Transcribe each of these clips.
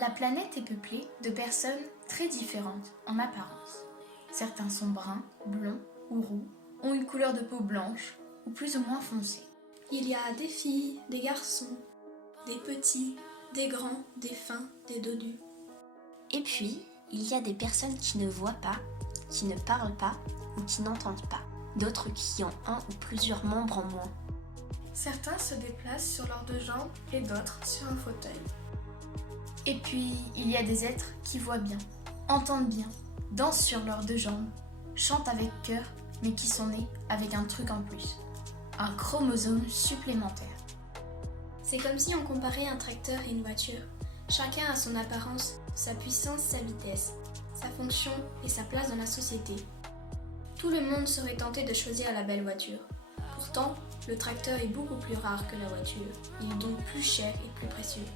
La planète est peuplée de personnes très différentes en apparence. Certains sont bruns, blonds ou roux, ont une couleur de peau blanche ou plus ou moins foncée. Il y a des filles, des garçons, des petits, des grands, des fins, des dodus. Et puis, il y a des personnes qui ne voient pas, qui ne parlent pas ou qui n'entendent pas. D'autres qui ont un ou plusieurs membres en moins. Certains se déplacent sur leurs 2 jambes et d'autres sur un fauteuil. Et puis, il y a des êtres qui voient bien, entendent bien, dansent sur leurs 2 jambes, chantent avec cœur, mais qui sont nés avec un truc en plus. Un chromosome supplémentaire. C'est comme si on comparait un tracteur et une voiture. Chacun a son apparence, sa puissance, sa vitesse, sa fonction et sa place dans la société. Tout le monde serait tenté de choisir la belle voiture. Pourtant, le tracteur est beaucoup plus rare que la voiture. Il est donc plus cher et plus précieux.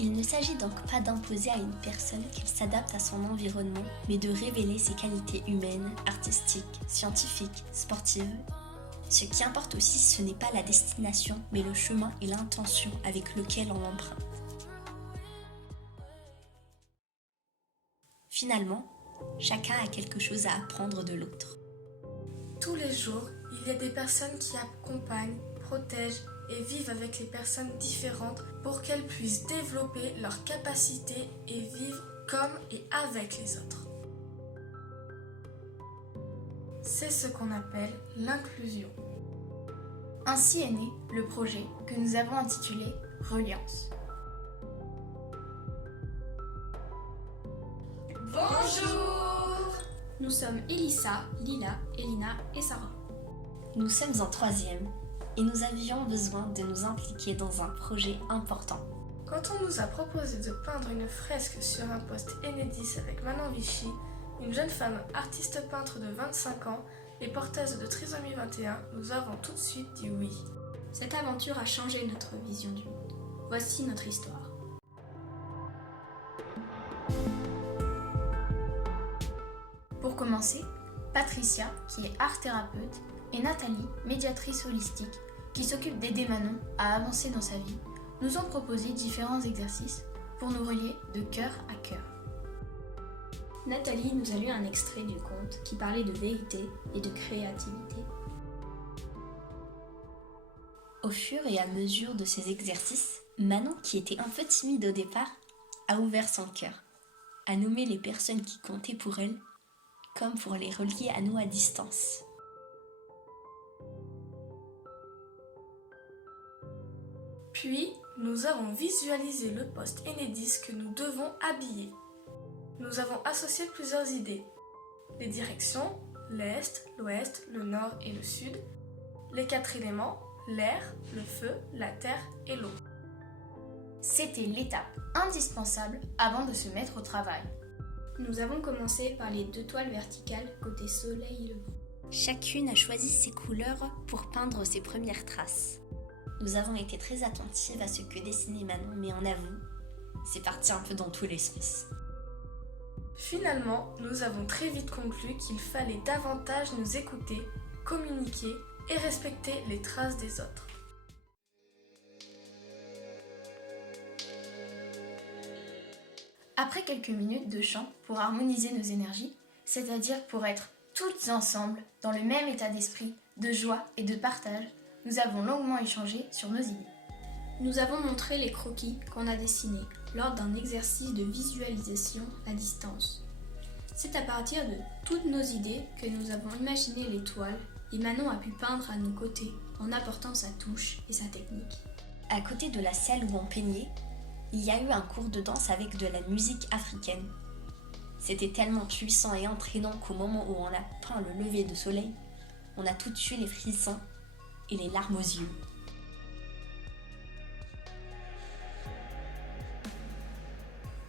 Il ne s'agit donc pas d'imposer à une personne qu'elle s'adapte à son environnement, mais de révéler ses qualités humaines, artistiques, scientifiques, sportives. Ce qui importe aussi, ce n'est pas la destination, mais le chemin et l'intention avec lequel on l'emprunte. Finalement, chacun a quelque chose à apprendre de l'autre. Tous les jours, il y a des personnes qui accompagnent, protègent et vivent avec les personnes différentes pour qu'elles puissent développer leurs capacités et vivre comme et avec les autres. C'est ce qu'on appelle l'inclusion. Ainsi est né le projet que nous avons intitulé Reliance. Bonjour! Nous sommes Elissa, Lila, Elina et Sarah. Nous sommes en 3e et nous avions besoin de nous impliquer dans un projet important. Quand on nous a proposé de peindre une fresque sur un poste Enedis avec Manon Vichy, une jeune femme artiste peintre de 25 ans et porteuse de trisomie 21, nous avons tout de suite dit oui. Cette aventure a changé notre vision du monde. Voici notre histoire. Pour commencer, Patricia, qui est art thérapeute, et Nathalie, médiatrice holistique, qui s'occupe d'aider Manon à avancer dans sa vie, nous ont proposé différents exercices pour nous relier de cœur à cœur. Nathalie nous a lu un extrait du conte qui parlait de vérité et de créativité. Au fur et à mesure de ces exercices, Manon, qui était un peu timide au départ, a ouvert son cœur, a nommé les personnes qui comptaient pour elle, comme pour les relier à nous à distance. Puis, nous avons visualisé le poste Enedis que nous devons habiller. Nous avons associé plusieurs idées. Les directions, l'Est, l'Ouest, le Nord et le Sud. Les 4 éléments, l'air, le feu, la terre et l'eau. C'était l'étape indispensable avant de se mettre au travail. Nous avons commencé par les 2 toiles verticales côté soleil levant. Chacune a choisi ses couleurs pour peindre ses premières traces. Nous avons été très attentives à ce que dessinait Manon, mais on avoue, c'est parti un peu dans tous les sens. Finalement, nous avons très vite conclu qu'il fallait davantage nous écouter, communiquer et respecter les traces des autres. Après quelques minutes de chant pour harmoniser nos énergies, c'est-à-dire pour être toutes ensemble dans le même état d'esprit, de joie et de partage, nous avons longuement échangé sur nos idées. Nous avons montré les croquis qu'on a dessinés lors d'un exercice de visualisation à distance. C'est à partir de toutes nos idées que nous avons imaginé les toiles et Manon a pu peindre à nos côtés en apportant sa touche et sa technique. À côté de la salle où on peignait, il y a eu un cours de danse avec de la musique africaine. C'était tellement puissant et entraînant qu'au moment où on a peint le lever de soleil, on a tout eu les frissons et les larmes aux yeux.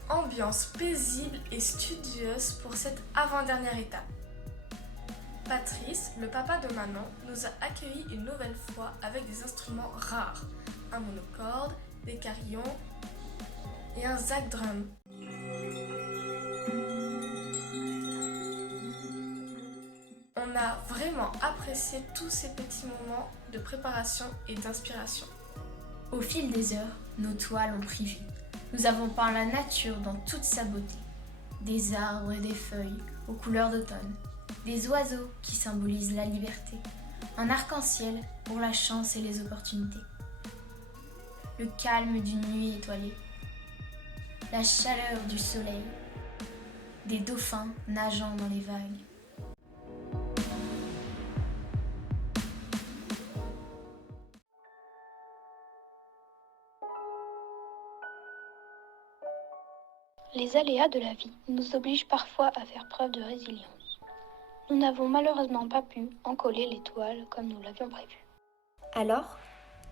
Ambiance paisible et studieuse pour cette avant-dernière étape. Patrice, le papa de Manon, nous a accueillis une nouvelle fois avec des instruments rares, un monocorde, des carillons et un zac drum. On a vraiment apprécié tous ces petits moments de préparation et d'inspiration. Au fil des heures, nos toiles ont pris vie. Nous avons peint la nature dans toute sa beauté. Des arbres et des feuilles aux couleurs d'automne. Des oiseaux qui symbolisent la liberté. Un arc-en-ciel pour la chance et les opportunités. Le calme d'une nuit étoilée. La chaleur du soleil. Des dauphins nageant dans les vagues. Les aléas de la vie nous obligent parfois à faire preuve de résilience. Nous n'avons malheureusement pas pu encoller les toiles comme nous l'avions prévu. Alors,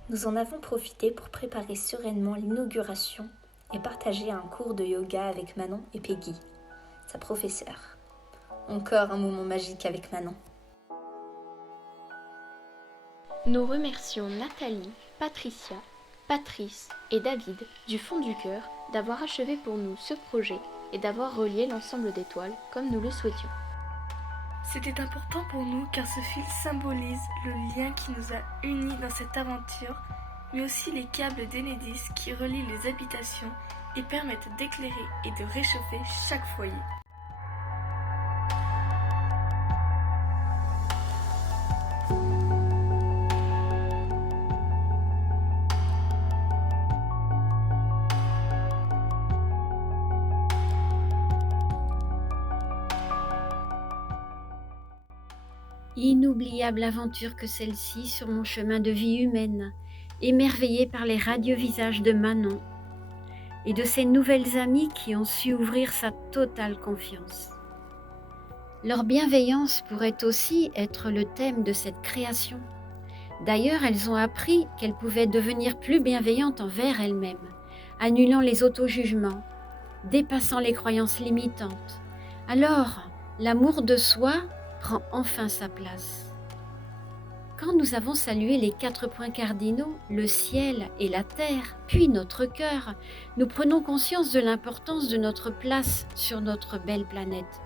nous en avons profité pour préparer sereinement l'inauguration et partager un cours de yoga avec Manon et Peggy, sa professeure. Encore un moment magique avec Manon. Nous remercions Nathalie, Patricia, Patrice et David du fond du cœur d'avoir achevé pour nous ce projet et d'avoir relié l'ensemble des toiles comme nous le souhaitions. C'était important pour nous car ce fil symbolise le lien qui nous a unis dans cette aventure, mais aussi les câbles d'Enedis qui relient les habitations et permettent d'éclairer et de réchauffer chaque foyer. Inoubliable aventure que celle-ci sur mon chemin de vie humaine, émerveillée par les radieux visages de Manon et de ses nouvelles amies qui ont su ouvrir sa totale confiance. Leur bienveillance pourrait aussi être le thème de cette création. D'ailleurs, elles ont appris qu'elles pouvaient devenir plus bienveillantes envers elles-mêmes, annulant les auto-jugements, dépassant les croyances limitantes. Alors, l'amour de soi prend enfin sa place. Quand nous avons salué les 4 points cardinaux, le ciel et la terre, puis notre cœur, nous prenons conscience de l'importance de notre place sur notre belle planète.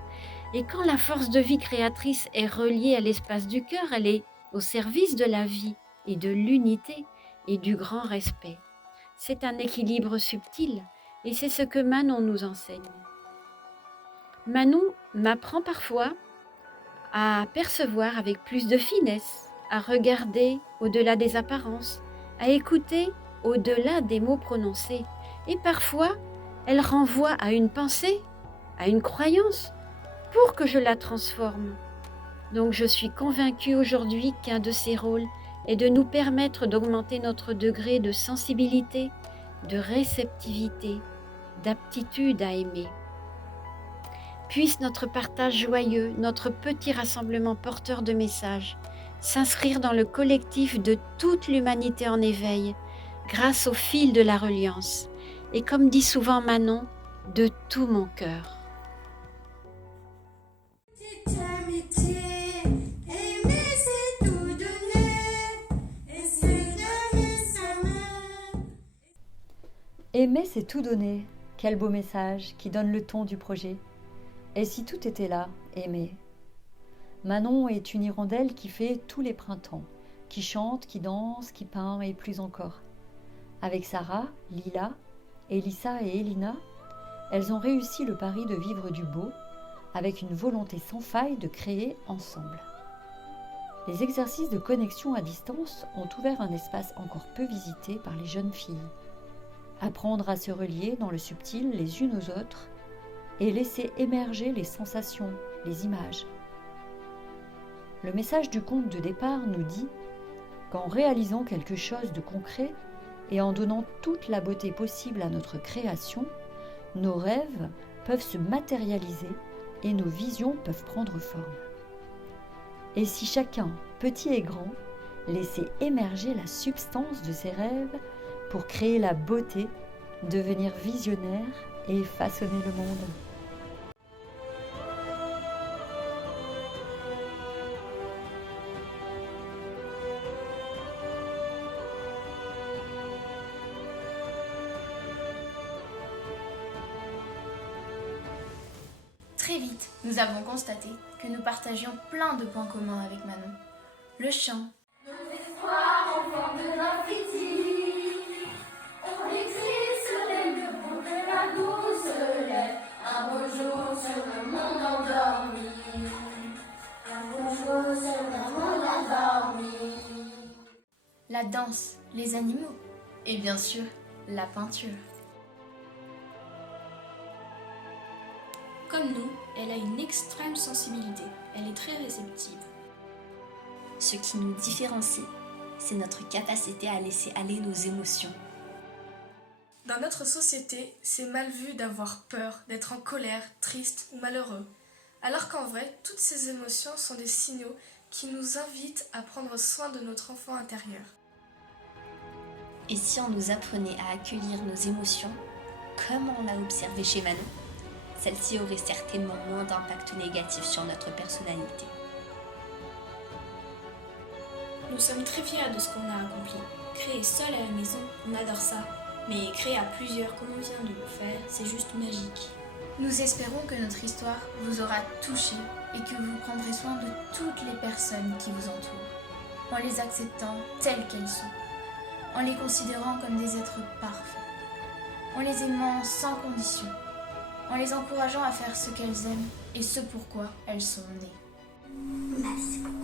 Et quand la force de vie créatrice est reliée à l'espace du cœur, elle est au service de la vie et de l'unité et du grand respect. C'est un équilibre subtil et c'est ce que Manon nous enseigne. Manon m'apprend parfois à percevoir avec plus de finesse, à regarder au-delà des apparences, à écouter au-delà des mots prononcés. Et parfois, elle renvoie à une pensée, à une croyance, pour que je la transforme. Donc je suis convaincue aujourd'hui qu'un de ses rôles est de nous permettre d'augmenter notre degré de sensibilité, de réceptivité, d'aptitude à aimer. Puisse notre partage joyeux, notre petit rassemblement porteur de messages, s'inscrire dans le collectif de toute l'humanité en éveil, grâce au fil de la reliance, et comme dit souvent Manon, de tout mon cœur. Aimer, c'est tout donner. Quel beau message qui donne le ton du projet. Et si tout était là, aimer? Manon est une hirondelle qui fait tous les printemps, qui chante, qui danse, qui peint et plus encore. Avec Sarah, Lila, Elissa et Elina, elles ont réussi le pari de vivre du beau, avec une volonté sans faille de créer ensemble. Les exercices de connexion à distance ont ouvert un espace encore peu visité par les jeunes filles. Apprendre à se relier dans le subtil les unes aux autres et laisser émerger les sensations, les images. Le message du conte de départ nous dit qu'en réalisant quelque chose de concret et en donnant toute la beauté possible à notre création, nos rêves peuvent se matérialiser et nos visions peuvent prendre forme. Et si chacun, petit et grand, laissait émerger la substance de ses rêves pour créer la beauté, devenir visionnaire et façonner le monde. Très vite, nous avons constaté que nous partagions plein de points communs avec Manon. Le chant, Notre espoir en forme de graffiti, on écrit sur les murs pour danse, les animaux et bien sûr la peinture. Comme nous, elle a une extrême sensibilité. Elle est très réceptive. Ce qui nous différencie, c'est notre capacité à laisser aller nos émotions. Dans notre société, c'est mal vu d'avoir peur, d'être en colère, triste ou malheureux. Alors qu'en vrai, toutes ces émotions sont des signaux qui nous invitent à prendre soin de notre enfant intérieur. Et si on nous apprenait à accueillir nos émotions, comme on l'a observé chez Manon, celle-ci aurait certainement moins d'impact négatif sur notre personnalité. Nous sommes très fiers de ce qu'on a accompli. Créer seul à la maison, on adore ça. Mais créer à plusieurs, comme on vient de le faire, c'est juste magique. Nous espérons que notre histoire vous aura touché et que vous prendrez soin de toutes les personnes qui vous entourent, en les acceptant telles qu'elles sont, en les considérant comme des êtres parfaits, en les aimant sans condition, en les encourageant à faire ce qu'elles aiment et ce pourquoi elles sont nées. Masque.